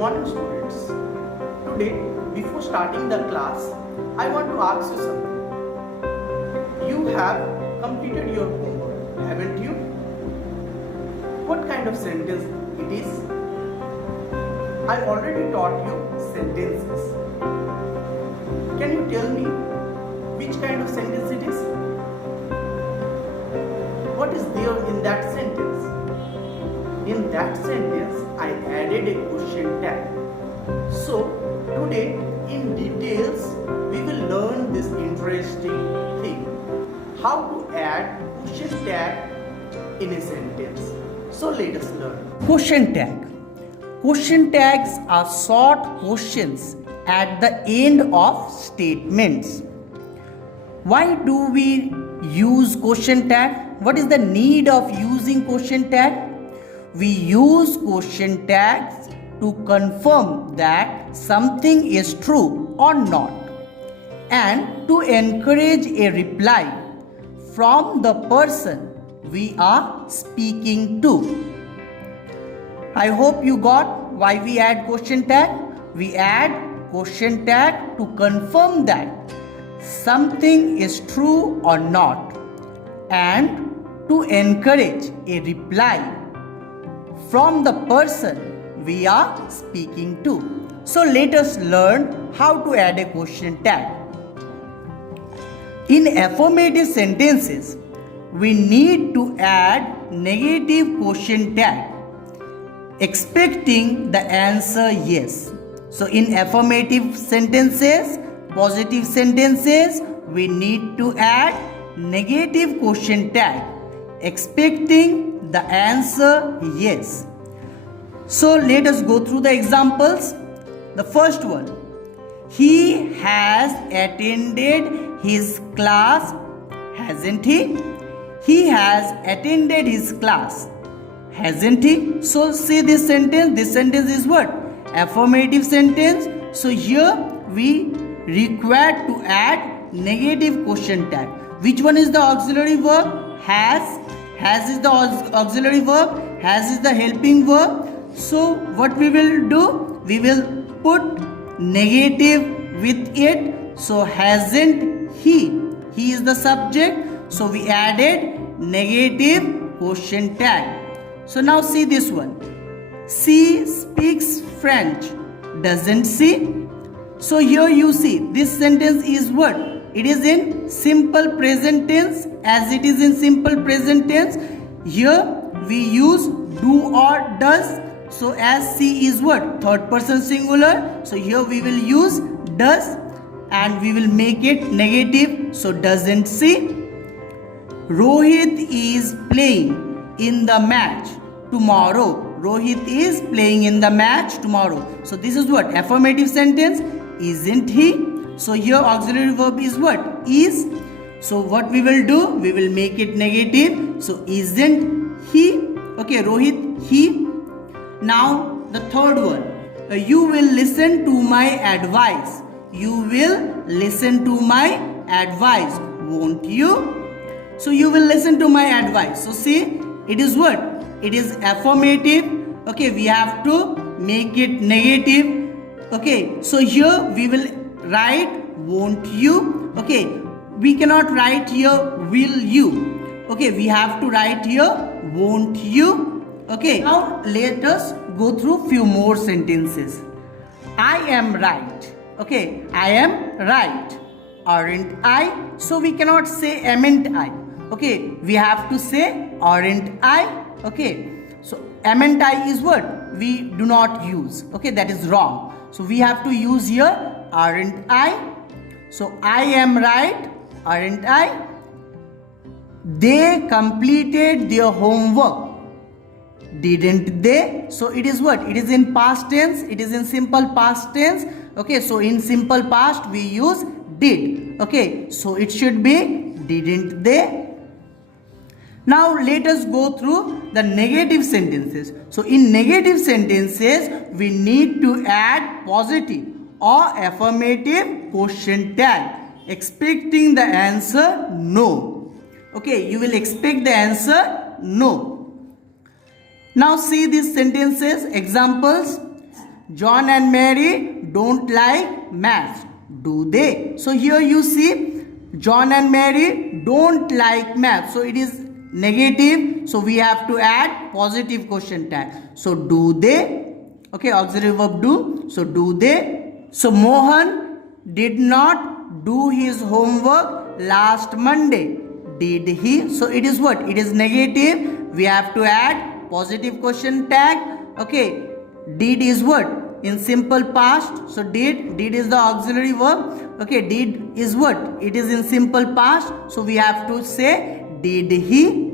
morning, students. Today, before starting the class, I want to ask you something. You have completed your homework, haven't you? What kind of sentence it is? I already taught you sentences. Can you tell me which kind of sentence it is? What is there in that sentence? In that sentence, I added a question tag. So, today in details, we will learn this interesting thing. How to add question tag in a sentence. So, let us learn. Question tag. Question tags are short questions at the end of statements. Why do we use question tag? What is the need of using question tag? We use question tags to confirm that something is true or not, and to encourage a reply from the person we are speaking to. I hope you got why we add question tag. We add question tag to confirm that something is true or not, and to encourage a reply from the person we are speaking to. So let us learn how to add a question tag. In affirmative sentences, we need to add negative question tag, expecting the answer yes. So in affirmative sentences, positive sentences, we need to add negative question tag, expecting the answer yes. So let us go through the examples. The first one, he has attended his class, hasn't he? He has attended his class, hasn't he? So see this sentence. This sentence is what? Affirmative sentence. So here we require to add negative question tag. Which one is the auxiliary verb? Has. Has is the auxiliary verb. Has is the helping verb. So what we will do? We will put negative with it. So hasn't he? He is the subject. So we added negative question tag. So now see this one. She speaks French, doesn't she? So here you see this sentence is what? It is in simple present tense. As it is in simple present tense, here we use do or does. So as she is what? Third person singular. So here we will use does and we will make it negative. So doesn't she? Rohit is playing in the match tomorrow. Rohit is playing in the match tomorrow. So this is what? Affirmative sentence. Isn't he? So here auxiliary verb is what? Is. So what we will do? We will make it negative. So isn't he? Okay, Rohit, he. Now the third one. You will listen to my advice. You will listen to my advice. Won't you? So you will listen to my advice. So see, it is what? It is affirmative. Okay, we have to make it negative. Okay, so here we will write won't you. Okay, we cannot write here will you. Okay, we have to write here won't you. Okay, now let us go through few more sentences. I am right. Okay, I am right. Aren't I? So we cannot say amn't I. Okay, we have to say aren't I. Okay, so amn't I is what? We do not use. Okay, that is wrong. So we have to use here aren't I. So I am right. Aren't I? They completed their homework, didn't they? So it is what? It is in past tense. It is in simple past tense. Okay, so in simple past we use did. Okay, so it should be didn't they? Now let us go through the negative sentences. So in negative sentences we need to add positive or affirmative question tag, expecting the answer no. Okay, you will expect the answer no. Now see these sentences, examples. John and Mary don't like maths. Do they? So here you see John and Mary don't like maths. So it is negative. So we have to add positive question tag. So do they? Okay, auxiliary verb do. So do they? So Mohan did not do his homework last Monday. Did he? So it is what? It is negative. We have to add positive question tag. Okay. Did is what? In simple past. So did is the auxiliary verb. Okay. Did is what? It is in simple past. So we have to say did he?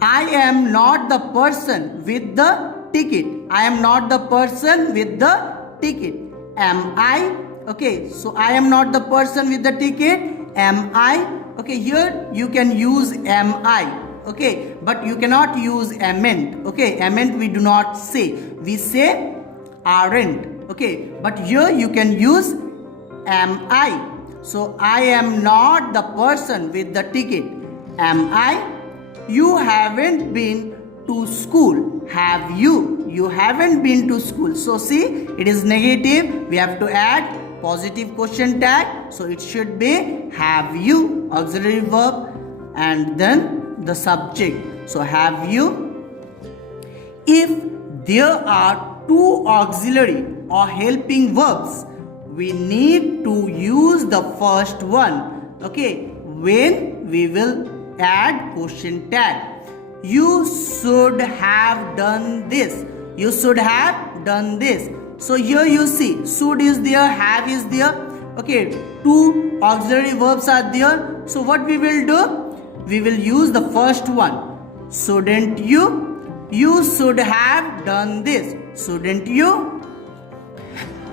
I am not the person with the ticket. I am not the person with the ticket. Am I? Okay. So I am not the person with the ticket. Am I? Okay, here you can use am I, okay, but you cannot use amn't, okay, amn't we do not say, we say aren't, okay, but here you can use am I. So I am not the person with the ticket. Am I? You haven't been to school. Have you? You haven't been to school. So see, it is negative. We have to add positive question tag. So it should be have you, auxiliary verb, and then the subject. So have you. If there are two auxiliary or helping verbs, we need to use the first one, okay, when we will add question tag. You should have done this. You should have done this. So here you see should is there, have is there, okay, two auxiliary verbs are there. So what we will do? We will use the first one. Shouldn't you? You should have done this. Shouldn't you?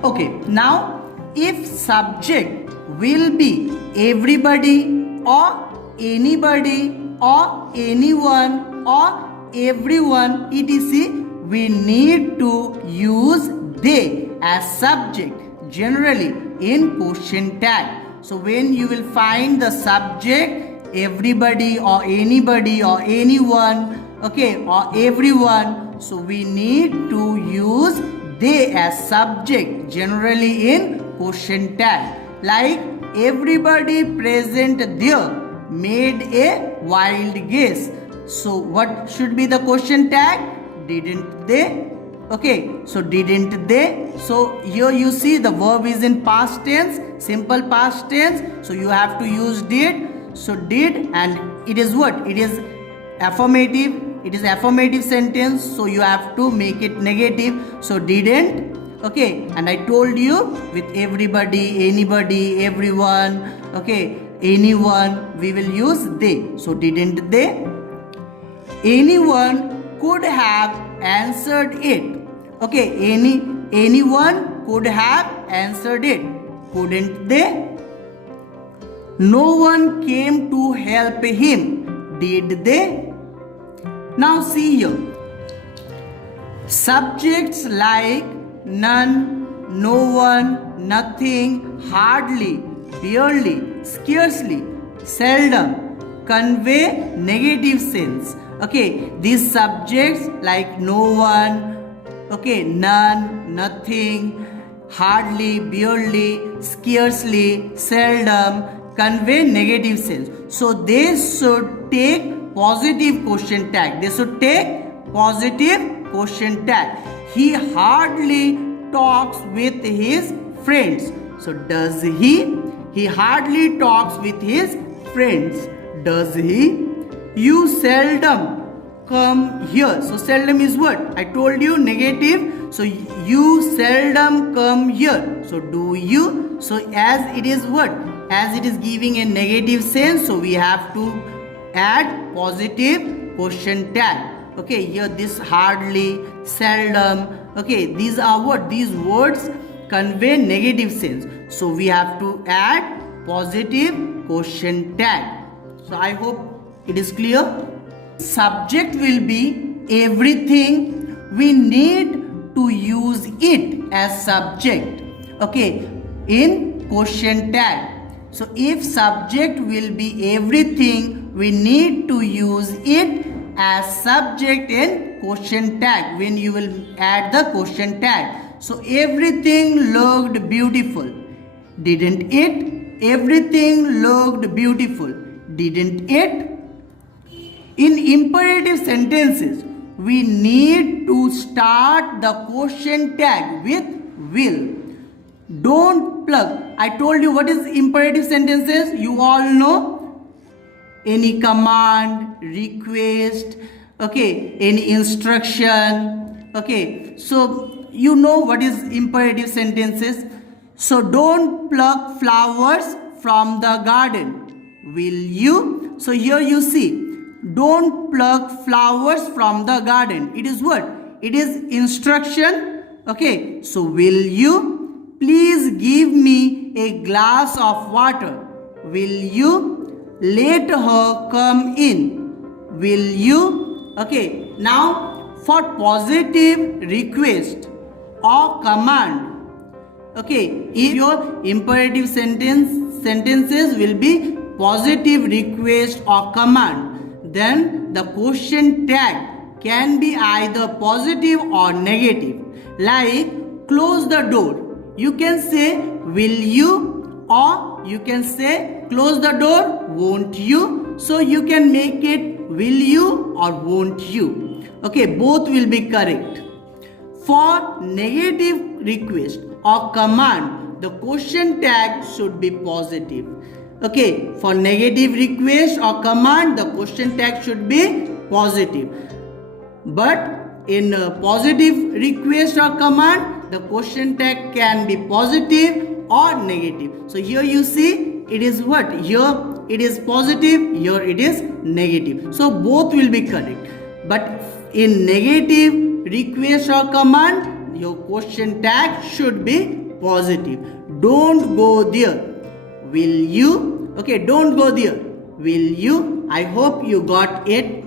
Okay, now if subject will be everybody or anybody or anyone or everyone etc, we need to use they as subject generally in question tag. So when you will find the subject everybody or anybody or anyone, okay, or everyone, so we need to use they as subject generally in question tag. Like everybody present there made a wild guess. So what should be the question tag? Didn't they? Okay, so didn't they? So here you see the verb is in past tense, simple past tense. So you have to use did. So did, and it is what? It is affirmative. It is affirmative sentence. So you have to make it negative. So didn't. Okay, and I told you with everybody, anybody, everyone, okay, anyone, we will use they. So didn't they? Anyone could have answered it. Okay, anyone could have answered it. Couldn't they? No one came to help him. Did they? Now see here. Subjects like none, no one, nothing, hardly, barely, scarcely, seldom convey negative sense. Okay, these subjects like no one, okay, none, nothing, hardly, barely, scarcely, seldom convey negative sense. So they should take positive question tag. They should take positive question tag. He hardly talks with his friends. So does he? He hardly talks with his friends. Does he? You seldom come here. So seldom is what? I told you negative. So you seldom come here. So do you? So as it is what? As it is giving a negative sense, so we have to add positive question tag. Okay, here this hardly, seldom, okay, these are what? These words convey negative sense. So we have to add positive question tag. So I hope it is clear. Subject will be everything. We need to use it as subject, okay, in question tag. So if subject will be everything, we need to use it as subject in question tag when you will add the question tag. So everything looked beautiful, didn't it? Everything looked beautiful, didn't it? In imperative sentences, we need to start the question tag with will. Don't plug. I told you what is imperative sentences. You all know. Any command, request, okay, any instruction, okay. So you know what is imperative sentences. So don't pluck flowers from the garden, will you? So here you see, don't pluck flowers from the garden. It is what? It is instruction, okay. So will you please give me a glass of water, will you? Let her come in, will you? Okay, now for positive request or command, okay, if your imperative sentences will be positive request or command, then the question tag can be either positive or negative. Like close the door, you can say will you, or you can say close the door, won't you? So you can make it will you or won't you. Okay, both will be correct. For negative request or command, the question tag should be positive. Okay, for negative request or command, the question tag should be positive. But in positive request or command, the question tag can be positive or negative. So here you see, it is what? Here it is positive, here it is negative. So both will be correct. But in negative request or command, your question tag should be positive. Don't go there, will you? Okay, don't go there, will you? I hope you got it